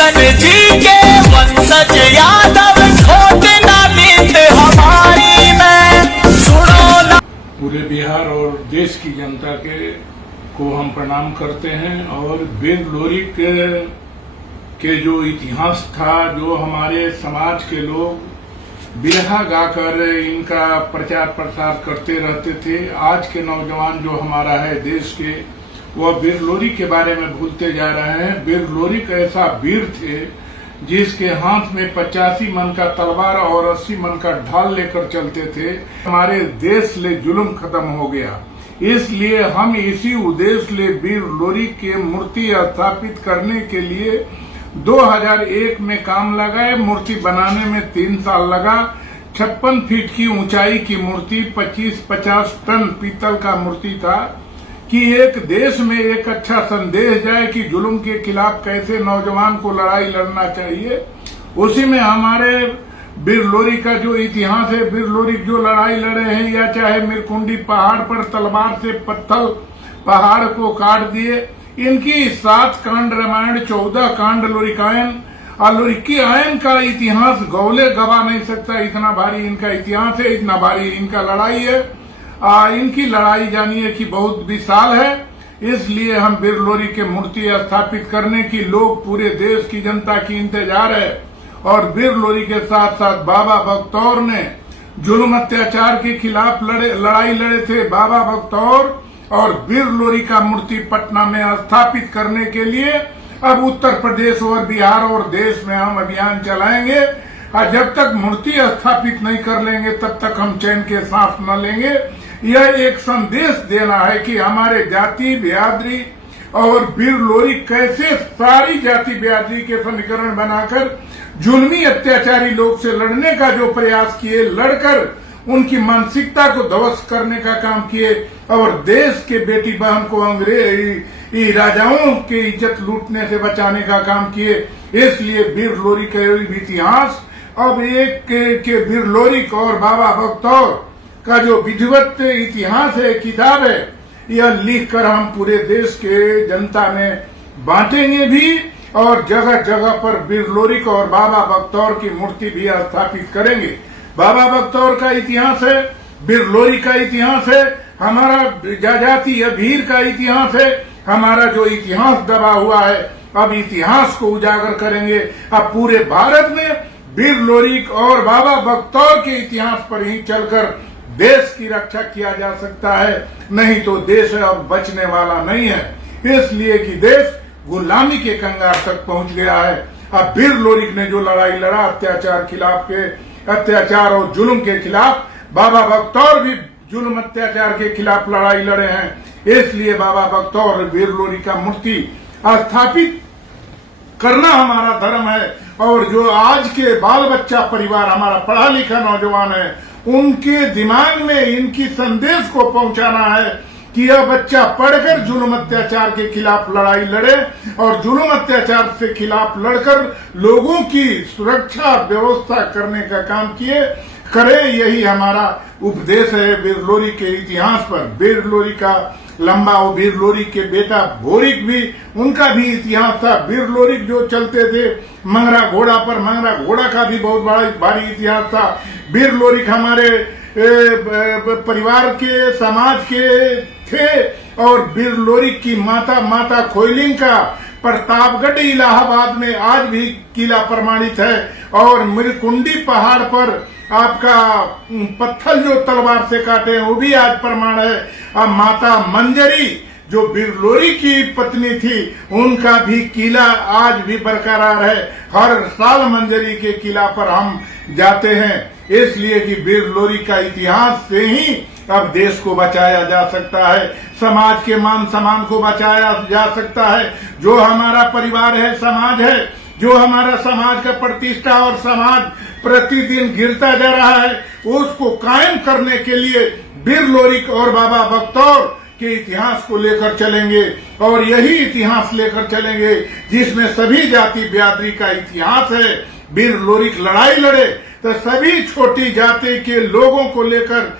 किशन जी के वंशज यादव छोट ना बीत हमारी में सुनो ना। पूरे बिहार और देश की जनता को हम प्रणाम करते हैं। और वीर लोरी के जो इतिहास था, जो हमारे समाज के लोग बिरहा गाकर इनका प्रचार प्रसार करते रहते थे, आज के नौजवान जो हमारा है देश के, वह वीर लोरी के बारे में भूलते जा रहे हैं। वीर लोरी ऐसा वीर थे जिसके हाथ में 85 मन का तलवार और 80 मन का ढाल लेकर चलते थे। हमारे देश ले जुल्म खत्म हो गया, इसलिए हम इसी उद्देश्य ले वीर लोरी के मूर्ति स्थापित करने के लिए 2001 में काम लगाए। मूर्ति बनाने में 3 साल लगा। 56 फीट की ऊंचाई की मूर्ति, 25-50 टन पीतल का मूर्ति था कि एक देश में एक अच्छा संदेश जाए कि जुल्म के खिलाफ कैसे नौजवान को लड़ाई लड़ना चाहिए। उसी में हमारे वीर लोरी का जो इतिहास है, वीर लोरी जो लड़ाई लड़े हैं, या चाहे मिरकुंडी पहाड़ पर तलवार से पत्थर पहाड़ को काट दिए, इनकी 7 कांड रामायण, 14 कांड लोरिकायन और लोरिकायन का इतिहास गौले गवा नहीं सकता। इतना भारी इनका इतिहास है, इतना भारी इनका लड़ाई है। इनकी लड़ाई जानिए कि बहुत विशाल है। इसलिए हम वीर लोरी के मूर्ति स्थापित करने की लोग पूरे देश की जनता की इंतजार है। और वीर लोरी के साथ साथ बाबा बख्तौर ने जुल्म अत्याचार के खिलाफ लड़ाई लड़े थे। बाबा बख्तौर और वीर लोरी का मूर्ति पटना में स्थापित करने के लिए अब उत्तर प्रदेश और बिहार और देश में हम अभियान चलाएंगे। और जब तक मूर्ति स्थापित नहीं कर लेंगे तब तक हम चैन के सांस न लेंगे। यह एक संदेश देना है कि हमारे जाति बिरादरी और वीर लोरी कैसे सारी जाति बिरादरी के समीकरण बनाकर जुल्मी अत्याचारी लोग से लड़ने का जो प्रयास किए, लड़कर उनकी मानसिकता को ध्वस्त करने का काम किए और देश के बेटी बहन को अंग्रेज राजाओं के इज्जत लूटने से बचाने का काम किए। इसलिए वीर लोरी का इतिहास अब एक के वीर लोरी और बाबा बख्तौर का जो विधिवत इतिहास है, किताब है, यह लिखकर हम पूरे देश के जनता में बांटेंगे भी और जगह जगह पर वीर लोरी और बाबा बख्तौर की मूर्ति भी स्थापित करेंगे। बाबा बख्तौर का इतिहास है, वीर लोरी का इतिहास है, हमारा जाजातीय वीर का इतिहास है। हमारा जो इतिहास दबा हुआ है, अब इतिहास को उजागर करेंगे। अब पूरे भारत में वीर लोरी और बाबा बख्तौर के इतिहास पर ही चलकर देश की रक्षा किया जा सकता है, नहीं तो देश अब बचने वाला नहीं है। इसलिए कि देश गुलामी के कंगाल तक पहुंच गया है। अब वीर लोरी ने जो लड़ाई लड़ा अत्याचार और जुल्म के खिलाफ, बाबा बख्तौर भी जुल्म अत्याचार के खिलाफ लड़ाई लड़े हैं। इसलिए बाबा बख्तौर और वीर लोरी का मूर्ति स्थापित करना हमारा धर्म है। और जो आज के बाल बच्चा परिवार हमारा पढ़ा लिखा नौजवान है, उनके दिमाग में इनकी संदेश को पहुंचाना है कि यह बच्चा पढ़कर जुल्म अत्याचार के खिलाफ लड़ाई लड़े और जुल्म अत्याचार से खिलाफ लड़कर लोगों की सुरक्षा व्यवस्था करने का काम करे। यही हमारा उपदेश है वीर लोरी के इतिहास पर। वीर लोरी का लंबा और वीर लोरी के बेटा भोरिक भी, उनका भी इतिहास था। वीर लोरी जो चलते थे मंगरा घोड़ा पर, मंगरा घोड़ा का भी बहुत भारी इतिहास था। वीर लोरी हमारे परिवार के, समाज के थे। और वीर लोरी की माता खोइलिंग का प्रतापगढ़ इलाहाबाद में आज भी किला प्रमाणित है। और मिरकुंडी पहाड़ पर आपका पत्थर जो तलवार से काटे हैं वो भी आज प्रमाण है। अब माता मंजरी जो वीर लोरी की पत्नी थी, उनका भी किला आज भी बरकरार है। हर साल मंजरी के किला पर हम जाते हैं, इसलिए कि वीर लोरी का इतिहास से ही अब देश को बचाया जा सकता है, समाज के मान सम्मान को बचाया जा सकता है। जो हमारा परिवार है, समाज है, जो हमारा समाज का प्रतिष्ठा और समाज प्रतिदिन गिरता जा रहा है, उसको कायम करने के लिए वीर लोरी और बाबा बख्तौर के इतिहास को लेकर चलेंगे। और यही इतिहास लेकर चलेंगे जिसमें सभी जाति बिरादरी का इतिहास है। वीर लोरी लड़ाई लड़े तो सभी छोटी जाति के लोगों को लेकर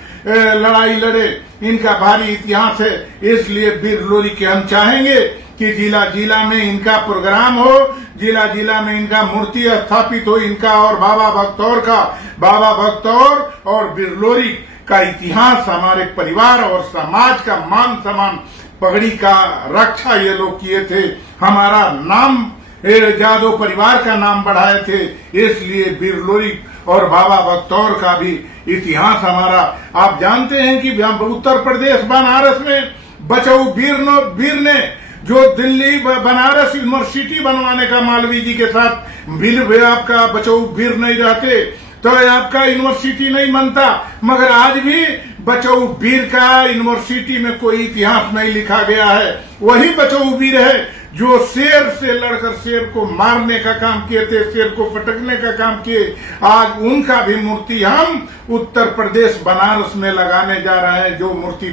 लड़ाई लड़े, इनका भारी इतिहास है। इसलिए वीर लोरी के हम चाहेंगे कि जिला जिला में इनका प्रोग्राम हो, जिला जिला में इनका मूर्ति स्थापित हो, इनका और बाबा बख्तौर और बिरलोरी का इतिहास, हमारे परिवार और समाज का मान सम्मान, पगड़ी का रक्षा ये लोग किए थे, हमारा नाम जादव परिवार का नाम बढ़ाए थे। इसलिए बिरलोरी और बाबा बख्तौर का भी इतिहास हमारा, आप जानते हैं कि उत्तर प्रदेश बनारस में बचाऊ वीर ने जो दिल्ली बनारस यूनिवर्सिटी बनवाने का मालवीय जी के साथ बिल, आपका बचाऊ वीर नहीं रहते तो आपका यूनिवर्सिटी नहीं बनता। मगर आज भी बचाऊ वीर का यूनिवर्सिटी में कोई इतिहास नहीं लिखा गया है। वही बचाऊ वीर है जो शेर से लड़कर शेर को मारने का काम किए थे, शेर को पटकने का काम किए। आज उनका भी मूर्ति हम उत्तर प्रदेश बनारस में लगाने जा रहे हैं, जो मूर्ति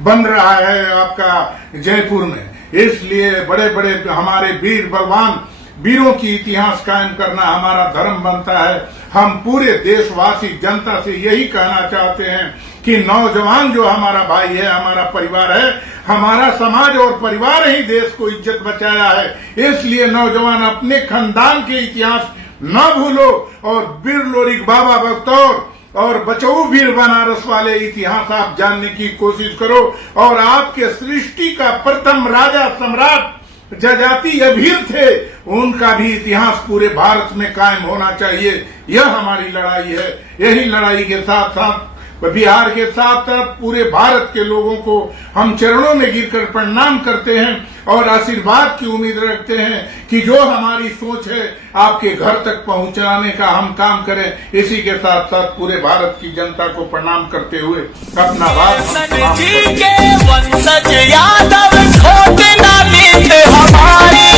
बन रहा है आपका जयपुर में। इसलिए बड़े बड़े हमारे वीर बलवान वीरों की इतिहास कायम करना हमारा धर्म बनता है। हम पूरे देशवासी जनता से यही कहना चाहते हैं कि नौजवान जो हमारा भाई है, हमारा परिवार है, हमारा समाज और परिवार ही देश को इज्जत बचाया है। इसलिए नौजवान अपने खानदान के इतिहास न भूलो और बिरलोरी, बाबा बख्तौर और बचाऊ वीर बनारस वाले इतिहास आप जानने की कोशिश करो। और आपके सृष्टि का प्रथम राजा सम्राट जजाति अभीर थे, उनका भी इतिहास पूरे भारत में कायम होना चाहिए। यह हमारी लड़ाई है। यही लड़ाई के साथ साथ बिहार के साथ साथ पूरे भारत के लोगों को हम चरणों में गिरकर प्रणाम करते हैं और आशीर्वाद की उम्मीद रखते हैं कि जो हमारी सोच है आपके घर तक पहुंचाने का हम काम करें। इसी के साथ साथ पूरे भारत की जनता को प्रणाम करते हुए अपना वंशज यादव छोटे ना बीत हमारी